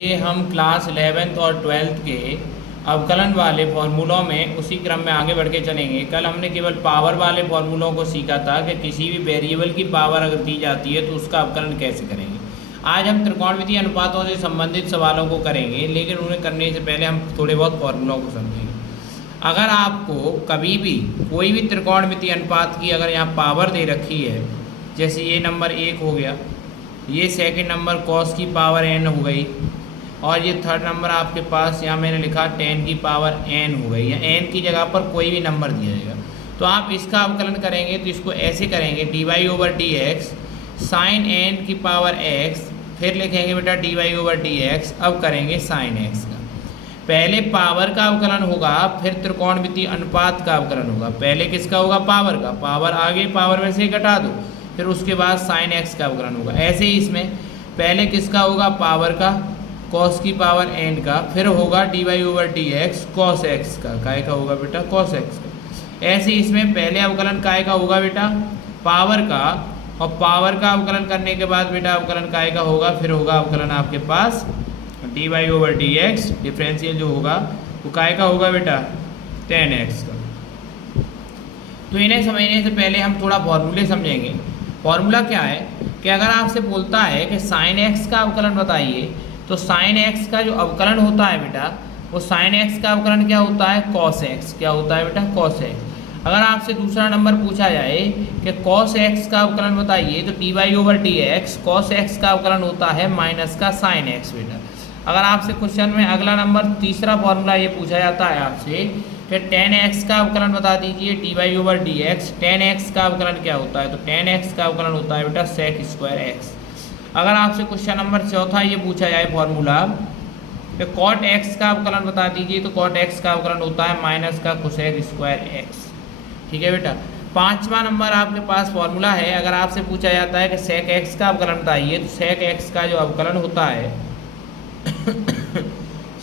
ये हम class 11th और 12th के अवकलन वाले फॉर्मूलों में उसी क्रम में आगे बढ़ के चलेंगे। कल हमने केवल पावर वाले फॉर्मूलों को सीखा था कि किसी भी वेरिएबल की पावर अगर दी जाती है तो उसका अवकलन कैसे करेंगे। आज हम त्रिकोणमितीय अनुपातों से संबंधित सवालों को करेंगे, लेकिन उन्हें करने से पहले हम थोड़े बहुत फॉर्मूलों को समझेंगे। अगर आपको कभी भी कोई भी त्रिकोणमितीय अनुपात की अगर यहाँ पावर दे रखी है, जैसे ये नंबर 1 हो गया, ये सेकंड नंबर कॉस की पावर n हो गई, और ये थर्ड नंबर आपके पास यहाँ मैंने लिखा 10 की पावर n हो गई, या n की जगह पर कोई भी नंबर दिया जाएगा। तो आप इसका अवकलन करेंगे तो इसको ऐसे करेंगे dy/dx साइन n की पावर x, फिर लिखेंगे बेटा dy/dx, अब करेंगे साइन x का। पहले पावर का अवकलन होगा, फिर त्रिकोणमितीय अनुपात का अवकलन होगा। पहले किसका होगा? पावर का। पावर आगे पावर में से घटा दो, फिर उसके बाद साइन x का अवकलन होगा। ऐसे ही इसमें पहले किसका होगा? पावर का, कॉस की पावर n का, फिर होगा dy/dx कॉस x का। काय का होगा बेटा? कॉस x का। ऐसे इसमें पहले अवकलन काय का होगा बेटा? पावर का, और पावर का अवकलन करने के बाद बेटा अवकलन काय का होगा? फिर होगा अवकलन आपके पास dy/dx, डिफरेंशियल जो होगा वो काय का होगा बेटा? 10x का। तो इन्हें समझने से पहले हम थोड़ा फॉर्मूले समझेंगे। फॉर्मूला क्या है कि अगर आपसे बोलता है कि साइन x का अवकलन बताइए, तो साइन x का जो अवकलन होता है बेटा, वो साइन x का अवकलन क्या होता है? Cos x। क्या होता है बेटा? Cos x। अगर आपसे दूसरा नंबर पूछा जाए कि कॉस x का अवकलन बताइए, तो dy/dx कॉस x का अवकलन होता है माइनस का साइन x बेटा। अगर आपसे क्वेश्चन में अगला नंबर तीसरा फॉर्मूला ये पूछा जाता है आपसे कि 10x का अवकलन बता दीजिए, dy/dx 10x का अवकलन क्या होता है? तो 10x का अवकलन होता है बेटा सेक स्क्वायर x। अगर आपसे क्वेश्चन नंबर चौथा ये पूछा जाए फॉर्मूला कि कॉट x का अवकलन बता दीजिए, तो कॉट x का अवकलन होता है माइनस का कोसेक स्क्वायर x। ठीक है बेटा। पांचवा नंबर आपके पास फॉर्मूला है, अगर आपसे पूछा जाता है कि सेक x का अवकलन बताइए, तो सेक x का जो अवकलन होता है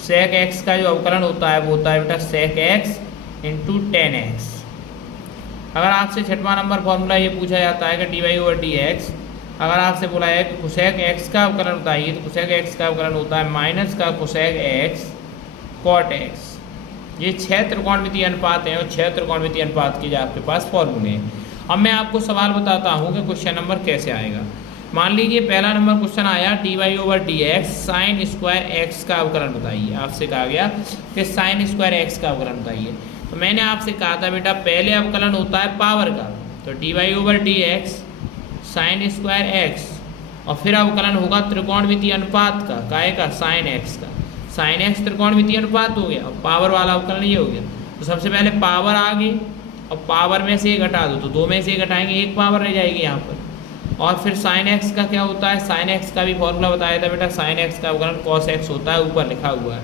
सेक x का जो अवकलन होता है वो होता है बेटा सेक x इंटू 10x। अगर आपसे छठवां नंबर फॉर्मूला ये पूछा जाता है कि dy/dx, अगर आपसे बोला है कि कोसेक x का अवकलन बताइए, तो कोसेक x का अवकलन होता है माइनस का कोसेक x कॉट x। ये 6 त्रिकोणमितीय अनुपात हैं, और 6 त्रिकोणमितीय अनुपात के जो आपके पास फॉर्मूले हैं। अब मैं आपको सवाल बताता हूँ कि क्वेश्चन नंबर कैसे आएगा। मान लीजिए पहला नंबर क्वेश्चन आया dy/dx साइन स्क्वायर x का अवकलन बताइए। आपसे कहा गया कि साइन स्क्वायर x का अवकलन बताइए। तो मैंने आपसे कहा था बेटा पहले अवकलन होता है पावर का, तो dy/dx साइन स्क्वायर x, और फिर अवकलन होगा त्रिकोणमितीय अनुपात का, काय का? साइन x का। साइन x त्रिकोणमितीय अनुपात हो गया, और पावर वाला अवकलन ये हो गया। तो सबसे पहले पावर आ गई, और पावर में से घटा दो, तो 2 में से घटाएंगे, 1 पावर रह जाएगी यहाँ पर। और फिर साइन x का क्या होता है? साइन x का भी फॉर्मूला बताया था बेटा, साइन x का अवकलन कॉस x होता है, ऊपर लिखा हुआ है।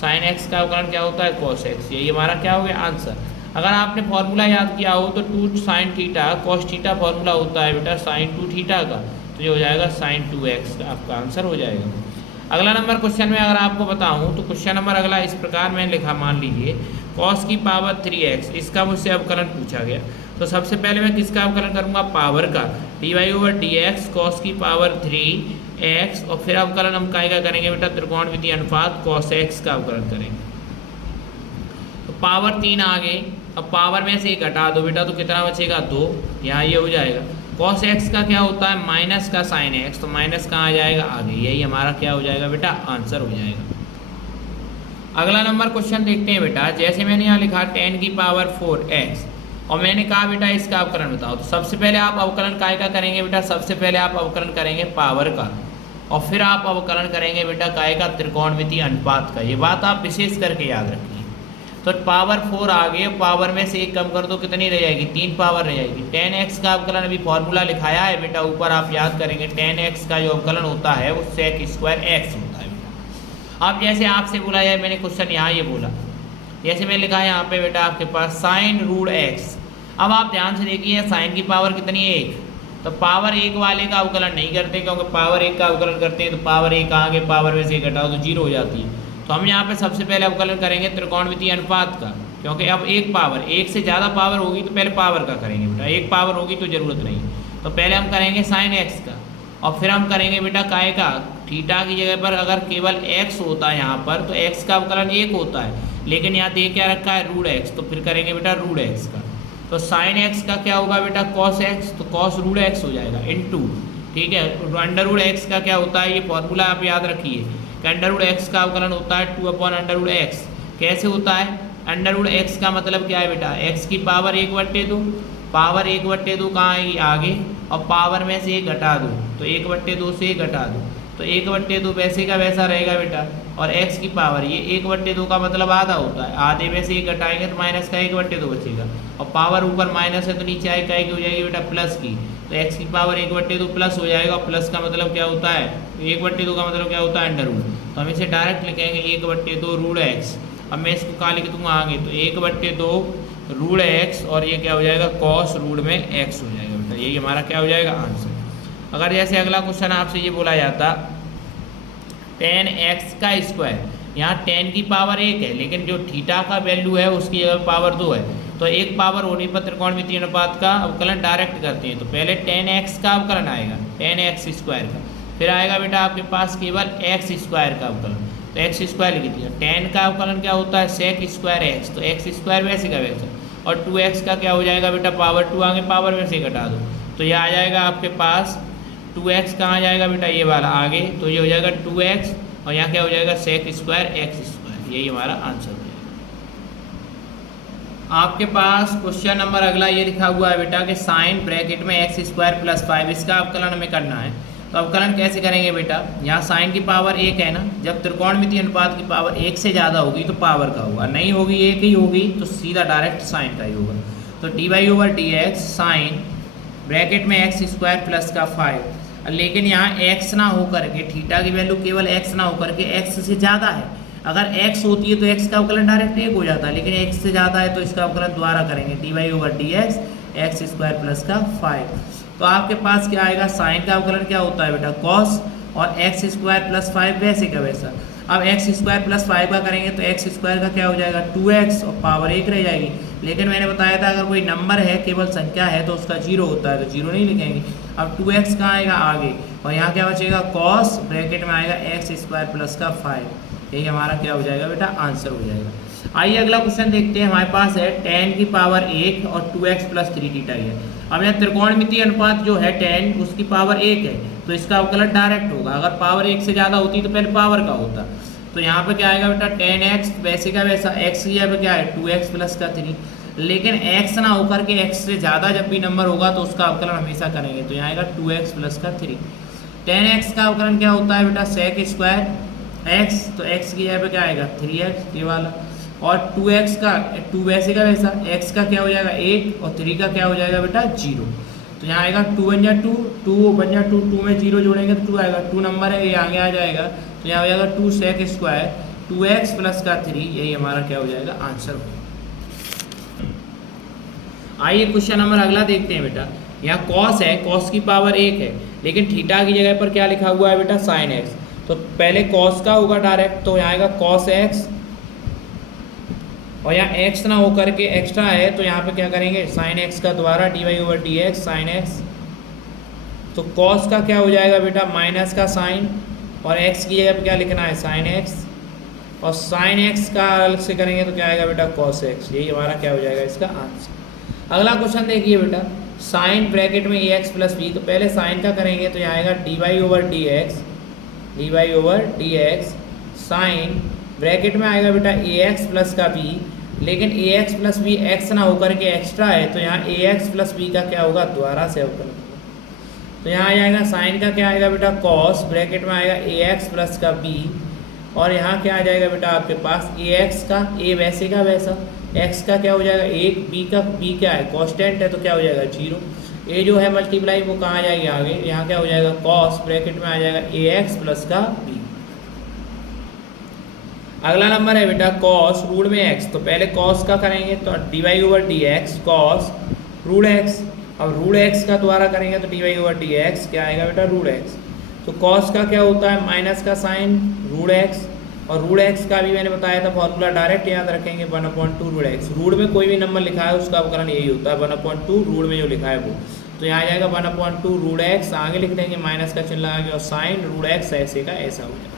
साइन x का अवकलन क्या होता है? Cos x। यही हमारा क्या हो गया? आंसर। अगर आपने फॉर्मूला याद किया हो तो 2 sine theta cos theta formula होता है बेटा साइन 2 थीटा का, तो ये हो जाएगा साइन 2x, आपका आंसर हो जाएगा। अगला नंबर क्वेश्चन में अगर आपको बताऊं तो क्वेश्चन नंबर अगला इस प्रकार मैंने लिखा, मान लीजिए कॉस की पावर 3x, इसका मुझसे अवकलन पूछा गया। तो सबसे पहले मैं किसका अवकलन करूंगा? पावर का, dy/dx कॉस की पावर 3x, और फिर अवकलन हम काय का करेंगे बेटा? त्रिकोणमितीय अनुपात कॉस x का अवकलन करेंगे। तो पावर 3 आ गई, अब पावर में से 1 घटा दो बेटा, तो कितना बचेगा? 2। यहाँ ये हो जाएगा। कॉस x का क्या होता है? माइनस का साइन x, तो माइनस कहाँ आ जाएगा? आगे। यही हमारा क्या हो जाएगा बेटा? आंसर हो जाएगा। अगला नंबर क्वेश्चन देखते हैं बेटा। जैसे मैंने यहाँ लिखा 10 की पावर 4x, और मैंने कहा बेटा इसका अवकलन बताओ। तो सबसे पहले आप अवकलन काय का करेंगे बेटा? सबसे पहले आप अवकलन करेंगे पावर का, और फिर आप अवकलन करेंगे बेटा काय का? त्रिकोणमितीय अनुपात का। ये बात आप विशेष करके याद रखिए। तो पावर 4 आ गए, पावर में से 1 कम कर दो, कितनी रह जाएगी? 3 पावर रह जाएगी। 10x का अवकलन अभी फॉर्मूला लिखाया है बेटा, ऊपर आप याद करेंगे 10x का जो अवकलन होता है वो सेक स्क्वायर x होता है बेटा। अब जैसे आपसे बोला जाए, मैंने क्वेश्चन यहाँ ये बोला, जैसे मैं लिखा है यहाँ पे बेटा आपके पास साइन रूट x। अब आप ध्यान से देखिए साइन की पावर कितनी है? 1। तो पावर 1 वाले का अवकलन नहीं करते, क्योंकि पावर 1 का अवकलन करते हैं तो पावर 1 आगे पावर में से घटाओ तो 0 हो जाती है। तो हम यहाँ पे सबसे पहले अवकलन करेंगे त्रिकोणमितीय अनुपात का, क्योंकि अब 1 पावर, 1 से ज़्यादा पावर होगी तो पहले पावर का करेंगे बेटा, 1 पावर होगी तो ज़रूरत नहीं। तो पहले हम करेंगे साइन x का, और फिर हम करेंगे बेटा काय का? थीटा की जगह पर अगर केवल x होता है यहाँ पर तो x का अवकलन 1 होता है, लेकिन यहाँ दे क्या रखा है रूट x, तो फिर करेंगे बेटा रूट x का। तो साइन x का क्या होगा बेटा कॉस x, तो कॉस रूट x हो जाएगा इनटू, ठीक है, अंडर रूट x का क्या होता है, ये फॉर्मूला आप याद रखिए कि अंडर रूट x का अवकलन होता है 2/√x। कैसे होता है, अंडर रूट x का मतलब क्या है बेटा, x की पावर 1/2, पावर 1/2 कहाँ आएगी आगे, और पावर में से 1 घटा दो, तो 1/2 से 1 घटा दो, तो 1/2 वैसे का वैसा रहेगा बेटा, और x की पावर ये 1/2 का मतलब आधा होता है, आधे में से 1 घटाएंगे तो माइनस का 1/2 बचेगा, और पावर ऊपर माइनस है तो नीचे आए क्या हो जाएगी बेटा प्लस की, तो x की पावर 1/2 प्लस हो जाएगा, प्लस का मतलब क्या होता है, 1/2 का मतलब क्या होता है अंडर रूट, तो हम इसे डायरेक्ट लिखेंगे 1/2 रूट x। अब मैं इसको कहाँ लिख दूंगा आगे, तो 1/2 रूट x, और ये क्या हो जाएगा कॉस रूट में x हो जाएगा बेटा, यही हमारा क्या हो जाएगा आंसर। अगर जैसे अगला क्वेश्चन आपसे ये बोला जाता tan x का स्क्वायर, यहाँ tan की पावर 1 है, लेकिन जो थीटा का वैल्यू है उसकी जगह पावर 2 है, तो एक पावर होने पर त्रिकोणमितीय अनुपात का अवकलन डायरेक्ट करते हैं, तो पहले tan x का अवकलन आएगा tan x स्क्वायर का, फिर आएगा बेटा आपके पास केवल x स्क्वायर का अवकलन, तो x स्क्वायर लिख दिया। tan का अवकलन क्या होता है sec स्क्वायर x, तो x स्क्वायर वैसे का वैसे, और 2x का क्या हो जाएगा बेटा पावर 2 आगे पावर में से घटा दो, तो ये आ जाएगा आपके पास 2x कहाँ जाएगा बेटा ये वाला आगे, तो ये हो जाएगा 2x, और यहाँ क्या हो जाएगा sec स्क्वायर x स्क्वायर, यही हमारा आंसर हो जाएगा। आपके पास क्वेश्चन नंबर अगला ये लिखा हुआ है बेटा कि साइन ब्रैकेट में x² + 5, इसका अवकलन हमें करना है। तो अवकलन कैसे करेंगे बेटा, यहाँ साइन की पावर 1 है ना, जब त्रिकोणमितीय अनुपात की पावर 1 से ज़्यादा होगी तो पावर का होगा, नहीं होगी 1 ही होगी तो सीधा डायरेक्ट साइन का ही होगा। तो dy/dx साइन ब्रैकेट में x² + 5, लेकिन यहाँ x ना हो करके, थीटा की वैल्यू केवल x ना हो करके x से ज़्यादा है, अगर x होती है तो x का अवकलन डायरेक्ट 1 हो जाता है, लेकिन x से ज़्यादा है तो इसका अवकलन दोबारा करेंगे dy/dx x² + 5। तो आपके पास क्या आएगा, साइन का अवकलन क्या होता है बेटा कॉस, और x² + 5 वैसे का वैसा। अब x² + 5 का करेंगे तो x² का क्या हो जाएगा 2x, और पावर 1 रह जाएगी, लेकिन मैंने बताया था अगर कोई नंबर है केवल संख्या है तो उसका 0 होता है, तो 0 नहीं लिखेंगे। अब 2x कहाँ आएगा आगे, और यहाँ क्या बचेगा कॉस ब्रैकेट में आएगा x² + 5, यही हमारा क्या हो जाएगा बेटा आंसर हो जाएगा। आइए अगला क्वेश्चन देखते हैं, हमारे पास है tan की पावर 1 और 2x + 3 थीटा है। अब यहाँ त्रिकोणमितीय अनुपात जो है tan उसकी पावर 1 है, तो इसका अवकलन डायरेक्ट होगा, अगर पावर 1 से ज़्यादा होती तो पहले पावर का होता, तो यहाँ पे क्या आएगा बेटा tan x वैसे का वैसा, x की जगह पे क्या है 2x + 3, लेकिन x ना होकर के x से ज़्यादा जब भी नंबर होगा तो उसका अवकलन हमेशा करेंगे, तो यहाँ आएगा 2x + 3। tan x का अवकलन क्या होता है बेटा sec स्क्वायर x, तो x की जगह पे क्या आएगा 3x ये वाला, और 2x का 2 वैसे का वैसा, x का क्या हो जाएगा 1 और 3 का क्या हो जाएगा बेटा 0, तो यहाँ आएगा 2 बन जा 2, 2 बन जा 2, 2 में 0 जोड़ेंगे तो 2 आएगा, 2 नंबर है ये आगे आ जाएगा, तो यहाँ हो जाएगा 2 sec स्क्वायर 2x + 3, यही हमारा क्या हो जाएगा आंसर। आइए क्वेश्चन नंबर अगला देखते हैं बेटा, यहाँ कॉस है, कॉस की पावर 1 है, लेकिन थीटा की जगह पर क्या लिखा हुआ है बेटा साइन x, तो पहले कॉस का होगा डायरेक्ट, तो यहाँ आएगा कॉस x, और यहाँ x ना हो करके एक्स्ट्रा है तो यहाँ पे क्या करेंगे साइन x का द्वारा dy/dx साइन x, तो cos का क्या हो जाएगा बेटा माइनस का साइन, और x की जगह पे क्या लिखना है साइन x, और साइन x का अलग से करेंगे तो क्या आएगा बेटा cos x, यही हमारा क्या हो जाएगा इसका आंसर। अगला क्वेश्चन देखिए बेटा, साइन ब्रैकेट में ax + b, तो पहले साइन का करेंगे तो यहाँ आएगा dy/dx साइन ब्रैकेट में आएगा बेटा ax + b, लेकिन ax + b x ना होकर के एक्स्ट्रा है, तो यहाँ ax + b का क्या होगा दोबारा से अवकलन, तो यहाँ आ जाएगा साइन का क्या आएगा बेटा cos ब्रैकेट में आएगा ax + b, और यहाँ क्या आ जाएगा बेटा आपके पास ax का a वैसे का वैसा, x का क्या हो जाएगा 1, b क्या है कॉन्स्टेंट है तो क्या हो जाएगा 0, a जो है मल्टीप्लाई वो कहाँ आ जाएगी आगे, यहाँ क्या हो जाएगा cos ब्रैकेट में आ जाएगा ax + b। अगला नंबर है बेटा cos रूट में x, तो पहले cos का करेंगे तो dy/dx cos रूट x, अब रूट x का द्वारा करेंगे तो dy/dx क्या आएगा बेटा रूट x, तो cos का क्या होता है माइनस का साइन रूट x, और रूट x का भी मैंने बताया था फॉर्मूला डायरेक्ट याद रखेंगे 1/2 रूट x, रूट में कोई भी नंबर लिखा है उसका अवकलन यही होता है 1/2 रूट में जो लिखा है वो, तो यहाँ आ जाएगा 1/2 रूट एक्स, आगे लिख देंगे माइनस का चिन्ह लगा के और साइन रूट एक्स ऐसे का ऐसा हो जाएगा।